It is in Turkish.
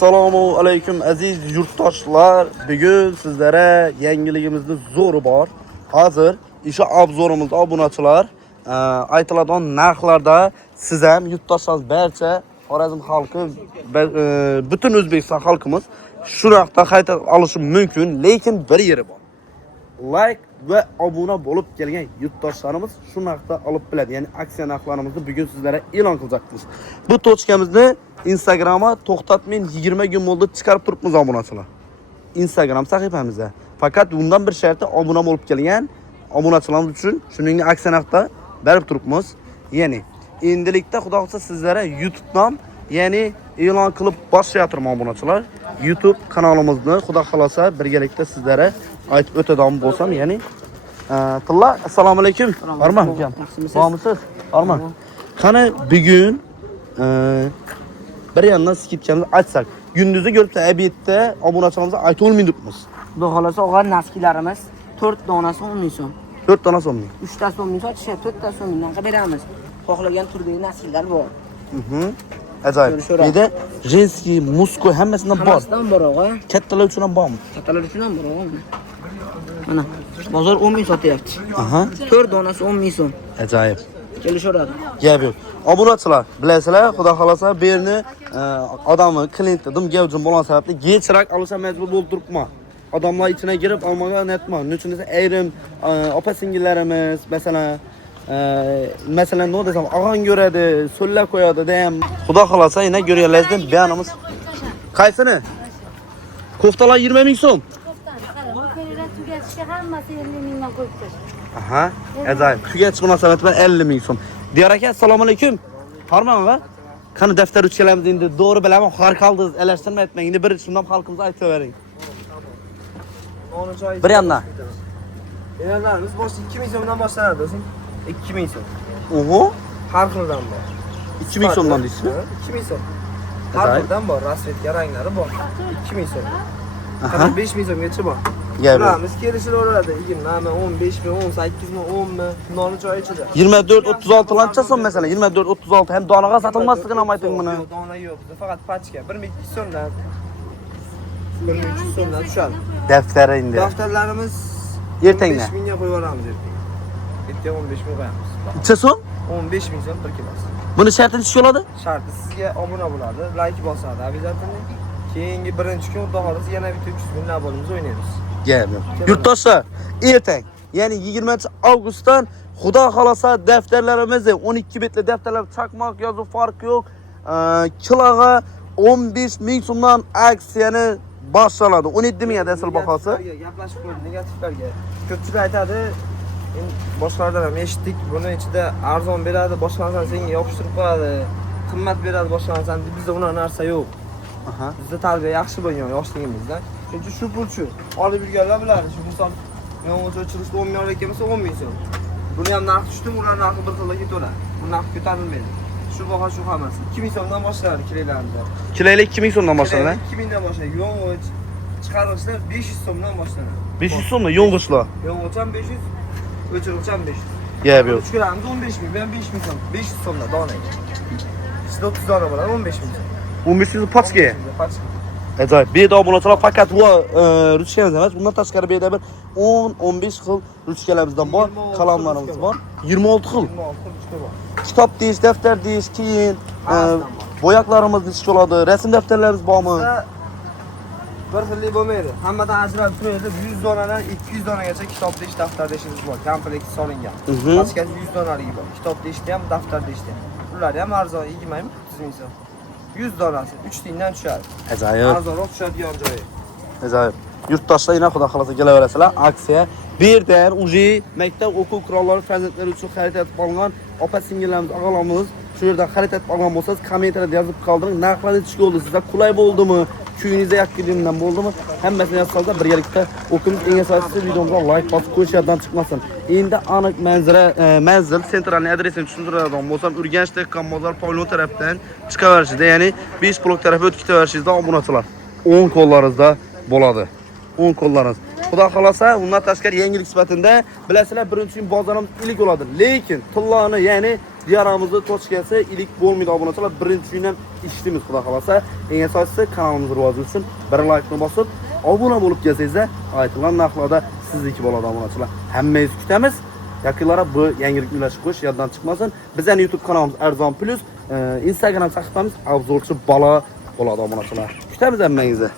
Assalomu alaykum aziz yurtdoshlar. Bugun sizlere yangiligimizni zo'ri bor. Hozir o'sha obzorimizda obunachilar aytiladigan narxlarda siz ham yurtdoshlarimiz barcha Xorazm xalqi butun O'zbekiston xalqimiz shu narxda qayta olishi mumkin, lekin bir yeri bor. Like ve abone olup kelgan yurtdoshlarimiz shu narxda olib biladi. Ya'ni aksiya narxlarimizni bugun sizlere e'lon qilamiz. Bu tochkamizni Instagram'a to'xtatmay 20 gün bo'ldi chiqarib turibmiz obunachilar. Instagram sahifamizda. Fakat bundan bir sharti obuna olup kelgan obunachilarimiz uchun shuningdek aksiya narxda berib turibmiz. Ya'ni endilikda xudo xolsa sizlere YouTube'dan ya'ni e'lon qilib boshlayapman obunachilar. YouTube kanalimizni xudo xolasa birgalikda sizlere aytib o'tadigan bo'lsam, ya'ni Tilla, assalomu alaykum. Barman akam. Bormisiz? Barman. Qani bugun bir yandan skidkamizni aytsak, gündüzü görüp de ebiyette obunachilarimizga aytib olmayapmiz. Xudo xolasa o'g'il naskilarimiz 4 donasi 10 ming so'm. 4 dona so'm. 3 ta so'mning sotishi 4 ta so'mdan qilib beramiz. Xohlagan turdagi nasklar bor. Ajoyib. Dedi, jinski, musko hammasidan bor. Hammasidan bor o'g'a. Kattalar uchun ham bormi? Kattalar uchun ham bor o'g'a. Mana, bozor 10 ming sotyapti. 4 donasi 10 ming so'm. Ajoyib. Kelishaveradi. Gap yo'q. Obunachilar, bilasizlar, xudo xolasa bu yerni odamni klientni dim gavjum bo'lgan sababli kechroq olishga majbur bo'lib turibman. Odamlar ichine girib olmagan netman. Nechun esa ayrim opa-singillarimiz, masalan, ne desam, og'an ko'radi, so'llab qo'yadi deyam. Xudo xolasa yana ko'ryapsizlar, bayanimiz. Qaysini? Koftalar 20 ming so'm. Aha, ajoyib. Tugatish munosabati bilan 50 ming so'm. Diyar aka, assalomu alaykum. Farmonga. Qani daftar uchkalamiz endi to'g'ri bilaman, har qaldingiz, alashtirma aytmang. Endi bir shundan xalqimizga aytavering. Bir yandan. Enalarimiz bosh 2 ming so'mdan boshlanadi do'stim. 2 ming so'm. Oho, Har xildan bor. 2 ming so'mdan deysizmi? 2 ming so'm. Har xildan bor, rasvetga ranglari bor. 2 ming so'm. Aha. 5 ming so'mgacha bor. Gapiramiz. Biz kelishaveradi. 20 mi, 15 mi, 18 mi, 10 mi, noni joy ichida. 24 36 lancha so'm mesela 24 36 hem donaga satılmasligini ham ayting buni. Yo'q, dona yo'q. Bizda faqat pachka 1200 so'mdan 1300 so'mdan tushadi. Daftari endi. Daftarlarimiz Ertangga. 15 mingga qo'yib yuboramiz ertaga. Ertaga 15 ming qo'yamiz. Necha so'm? 15 ming so'm bir kilosi. Buni shartini tushib oladi? Sharti sizga obuna bo'ladi, like bosadi, обязательно. Keyingi birinchi kun xudo xolasa yana bitta 300 ming abonamiz o'ynaymiz. Gap yo'q. Yurtdoshlar, ertang, ya'ni 20-avgustdan xudo xolasa daftarlarimizni 12 betli daftarlar chaqmoq yozuv farqi yo'q. Kiloga 15 ming so'mdan aksiyani boshlanadi. 17 mingga asl bahosi. Gaplashib qo'ydik negativlarga. Ko'pchilik aytadi, boshqalardan ham eshitdik, buni ichida arzon beradi, boshqa narsani senga yopishtirib qo'yadi, qimmat beradi boshqa narsani. Bizda unaqa narsa yo'q. Bizda tarbiya yaxshi bo'lgan yoshligimizdan. Chunki shu pulchi olib yurganlar biladi. Shu misol yong'oq o'chirishda 10 ming ekan bo'lsa 10 ming so'm. Buni ham narxi tushdi, ular narxi bir xilga ketaveradi. Bu narx ko'tarilmaydi. Shu baho shu hammasi. 2 ming so'mdan boshlanadi kilolarimiz. Kilolik 2 ming so'mdan boshlanadi. 2 mingdan boshlanadi. Yong'oq chiqarishlar 500 so'mdan boshlanadi. 500 so'mmi yong'oqlar? Yong'oq ham 500, o'chirish ham 500. Gap yo'q. Chiqaramiz 15 ming, ben 5 ming so'm. 500 so'mdan donaga. Sizda 30 dona bo'ladi, 15 ming so'm. 15 ming pachka. Pachka. Ajoyib. Beda obunachilar faqat bu ruchkamiz emas, bundan tashqari beda bir 10-15 xil ruchkalarimizdan bor, qalamlarimiz bor. 26 xil. 26 xil ruchka bor. Kitob deyish, daftar deyish, keyin bo'yoqlarimizni ichib oladi, rasm daftarlarimiz bormi? Bir xillik bo'lmaydi. Hammadan ajralib turadi. 100 donadan 200 donagacha kitob deyish, daftar deyishimiz bor. Komplekt solingan. Pachkasi 100 donaligi bor. Kitob deyishda ham, daftar deyishda ham. Ular ham arzon 20 ming, 30 ming so'm. 100 donasi 3 tingdan tushadi. Ajoyib. Arzonroq tushadigan joyi. Ajoyib. Yurtdoshlar yana xudo xolasa kelaverasizlar. Aksiya bu yerdan uji maktab o'quv qurollari farzandlari uchun xarid etib olgan opa-singillarimiz, og'alarimiz shu yerdan xarid etib olgan bo'lsangiz, kommentariyada yozib qoldiring. Narxlar nechga bo'ldi? Sizga qulay bo'ldimi? Kuyingizda yakkilindan bo'ldimi? Hammasini yozsangiz birgalikda o'qimiz. Eng asosiysi videomga like bosib qo'yish yoddan chiqmasin. Endi aniq manzil sentralniy adresini tushuntiradigan bo'lsam, Urganch Dehqon bozor Pavlon tarafdan chiqaverishida, ya'ni 5 blok tarafi o'tib ketaverishingizda obunachilar 10 qo'llaringizda bo'ladi. 10 qo'llaringiz. Xudo xolasa, undan tashqari yangilik sifatida bilasizlar, birinchi kun bozorimiz ilik bo'ladi. Lekin tillani, ya'ni Diyaramızda toç gelse ilk bo'lmaydi obunachilar. Birinchi kundan ishdimiz xudo xolasa. Eng asosiysi kanalimiz rivojlansin. Bir like bosib, obuna bo'lib kelsangiz, aytilgan narxlarda sizniki bo'ladi obunachilar. Hammangizni kutamiz. Yaqinlara bu yangilikni ulashib qo'yish yoddan chiqmasin. Bizning YouTube kanalimiz Arzon Plus, Instagram sahifamiz Obzorchi bola bo'ladi obunachilar. Kutamiz hammangizni.